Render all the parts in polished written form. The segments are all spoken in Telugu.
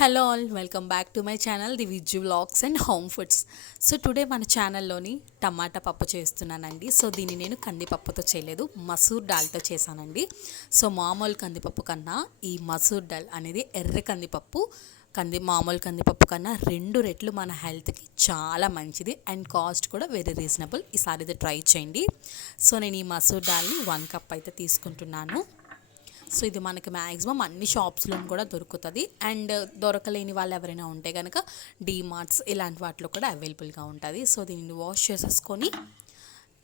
Hello all, welcome back to my channel the Vijju vlogs and home foods. So today మన ఛానల్లోని టమాటా పప్పు చేస్తున్నానండి. సో దీన్ని నేను కందిపప్పుతో చేయలేదు, మసూర్ దాల్తో చేశానండి. సో మామూలు కందిపప్పు కన్నా ఈ మసూర్ దాల్ అనేది ఎర్ర కందిపప్పు మామూలు కందిపప్పు కన్నా 2 రెట్లు మన హెల్త్కి చాలా మంచిది అండ్ కాస్ట్ కూడా వెరీ రీజనబుల్. ఈసారి ఇది ట్రై చేయండి. సో నేను ఈ మసూర్ దాల్ని 1 కప్ అయితే తీసుకుంటున్నాను. సో ఇది మనకి మ్యాక్సిమం అన్ని షాప్స్లో కూడా దొరుకుతుంది అండ్ దొరకలేని వాళ్ళు ఎవరైనా ఉంటే కనుక డీమార్ట్స్ ఇలాంటి వాటిలో కూడా అవైలబుల్గా ఉంటుంది. సో దీన్ని వాష్ చేసేసుకొని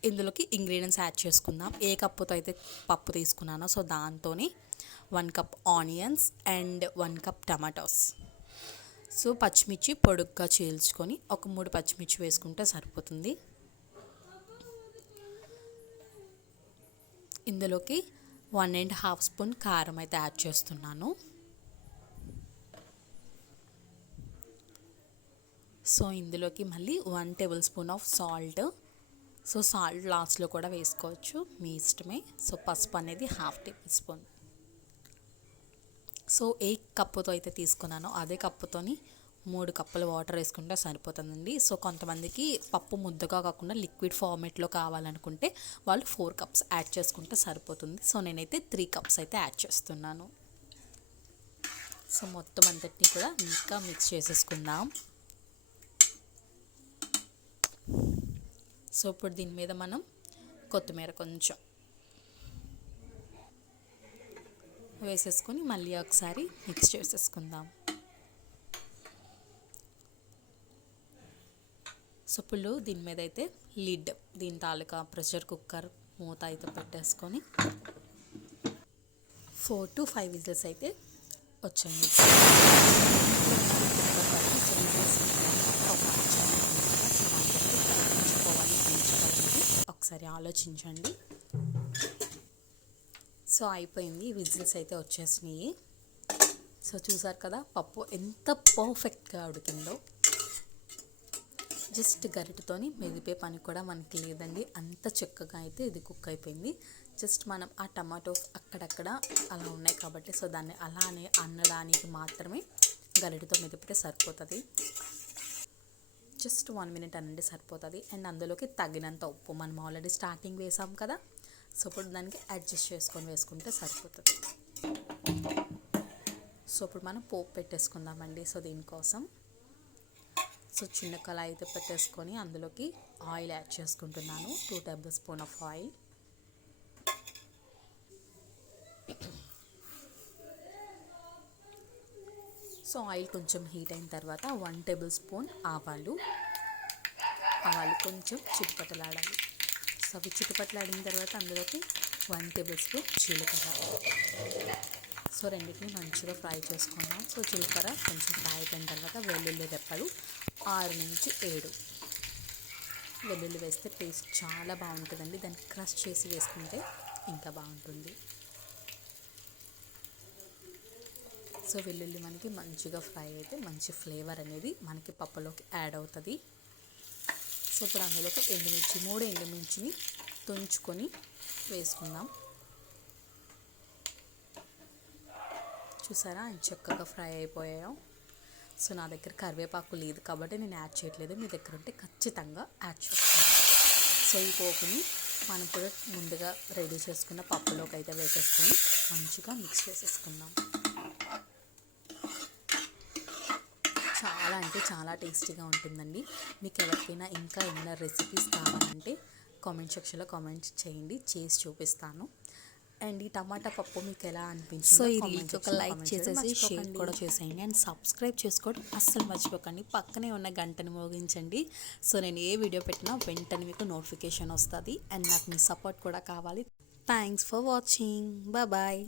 ఇందులోకి ఇంగ్రీడియంట్స్ యాడ్ చేసుకుందాం. ఏ కప్పుతో అయితే పప్పు తీసుకున్నానో సో దాంతోనే 1 cup onions and 1 cup tomatoes. So పచ్చిమిర్చి పొడుగ్గా చీల్చుకొని ఒక 3 పచ్చిమిర్చి వేసుకుంటే సరిపోతుంది. ఇందులోకి 1.5 స్పూన్ కారం అయితే యాడ్ చేస్తున్నాను. సో ఇందులోకి మళ్ళీ 1 table spoon of salt. So salt లాస్ట్లో కూడా వేసుకోవచ్చు, మీ ఇష్టమే. సో పసుపు అనేది 1/2 టేబుల్ స్పూన్. సో ఏ కప్పుతో అయితే తీసుకున్నానో అదే కప్పుతోని 3 కప్పుల వాటర్ వేసుకుంటే సరిపోతుందండి. సో కొంతమందికి పప్పు ముద్దగా కాకుండా లిక్విడ్ ఫార్మేట్లో కావాలనుకుంటే వాళ్ళు 4 కప్స్ యాడ్ చేసుకుంటే సరిపోతుంది. సో నేనైతే 3 కప్స్ అయితే యాడ్ చేస్తున్నాను. సో మొత్తం అంతటిని కూడా ఇంకా మిక్స్ చేసేసుకుందాం. సో ఇప్పుడు దీని మీద మనం కొత్తిమీర కొంచెం వేసేసుకొని మళ్ళీ ఒకసారి మిక్స్ చేసేసుకుందాం. సో ఇప్పుడు దీని మీద అయితే లిడ్, దీని తాలూకా ప్రెషర్ కుక్కర్ మూత అయితే పెట్టేసుకొని 4 to 5 విజిల్స్ అయితే వచ్చండి. ఒకసారి ఆలోచించండి. సో అయిపోయింది, విజిల్స్ అయితే వచ్చేసినాయి. సో చూసారు కదా పప్పు ఎంత పర్ఫెక్ట్గా ఉడికిందో. జస్ట్ గరిటతోని మెదిపే పని కూడా మనకి లేదండి, అంత చక్కగా అయితే ఇది కుక్ అయిపోయింది. జస్ట్ మనం ఆ టమాటోస్ అక్కడక్కడ అలా ఉన్నాయి కాబట్టి సో దాన్ని అలానే అన్నడానికి మాత్రమే గరిటతో మెదిపితే సరిపోతుంది. జస్ట్ 1 మినిట్ అనండి సరిపోతుంది. అండ్ అందులోకి తగినంత ఉప్పు మనం ఆల్రెడీ స్టార్టింగ్ వేసాం కదా, సో ఇప్పుడు దానికి అడ్జస్ట్ చేసుకొని వేసుకుంటే సరిపోతుంది. సో ఇప్పుడు మనం పోపు పెట్టేసుకుందామండి. సో దీనికోసం సో చిన్న కళాయి అయితే పెట్టేసుకొని అందులోకి ఆయిల్ యాడ్ చేసుకుంటున్నాను. 2 table spoon of oil. So oil కొంచెం హీట్ అయిన తర్వాత 1 టేబుల్ స్పూన్ ఆవాలు కొంచెం చిటపటలాడాలి. సో అవి చిటపటలాడిన తర్వాత అందులోకి 1 టేబుల్ స్పూన్ జీలకర్ర. సో రెండింటిని మంచిగా ఫ్రై చేసుకున్నాం. సో జీలకర్ర కొంచెం ఫ్రై అయిపోయిన తర్వాత వెల్లుల్లి రెప్పలు 6 నుంచి 7 వెల్లుల్లి వేస్తే టేస్ట్ చాలా బాగుంటుందండి. దాన్ని క్రష్ చేసి వేసుకుంటే ఇంకా బాగుంటుంది. సో వెల్లుల్లి మనకి మంచిగా ఫ్రై అయితే మంచి ఫ్లేవర్ అనేది మనకి పప్పులోకి యాడ్ అవుతుంది. సో ఇప్పుడు అందులోకి ఎండుమిర్చి 3 ఎండుమిర్చిని తుంచుకొని వేసుకుందాం. చూసారా చక్కగా ఫ్రై అయిపోయాయో. సో నా దగ్గర కరివేపాకు లేదు కాబట్టి నేను యాడ్ చేయట్లేదు, మీ దగ్గర ఉంటే ఖచ్చితంగా యాడ్ చేసుకోండి. సో ఈ పోపుని మనం కూడా ముందుగా రెడీ చేసుకున్న పప్పులోకి అయితే వేసేసుకొని మంచిగా మిక్స్ చేసేసుకుందాం. చాలా అంటే చాలా టేస్టీగా ఉంటుందండి. మీకు ఎవరికైనా ఇంకా ఏమైనా రెసిపీస్ కావాలంటే కామెంట్ సెక్షన్లో కామెంట్స్ చేయండి, చేసి చూపిస్తాను. అండ్ ఈ టమాటా పప్పు మీకు ఎలా అనిపించింది? సో ఈ రీల్కి ఒక లైక్ చేసేసి షేర్ కూడా చేసేయండి అండ్ సబ్స్క్రైబ్ చేసుకోవడం అస్సలు మర్చిపోకండి. పక్కనే ఉన్న గంటని మోగించండి. సో నేను ఏ వీడియో పెట్టినా వెంటనే మీకు నోటిఫికేషన్ వస్తుంది. అండ్ నాకు మీ సపోర్ట్ కూడా కావాలి. Thanks for watching. బాయ్.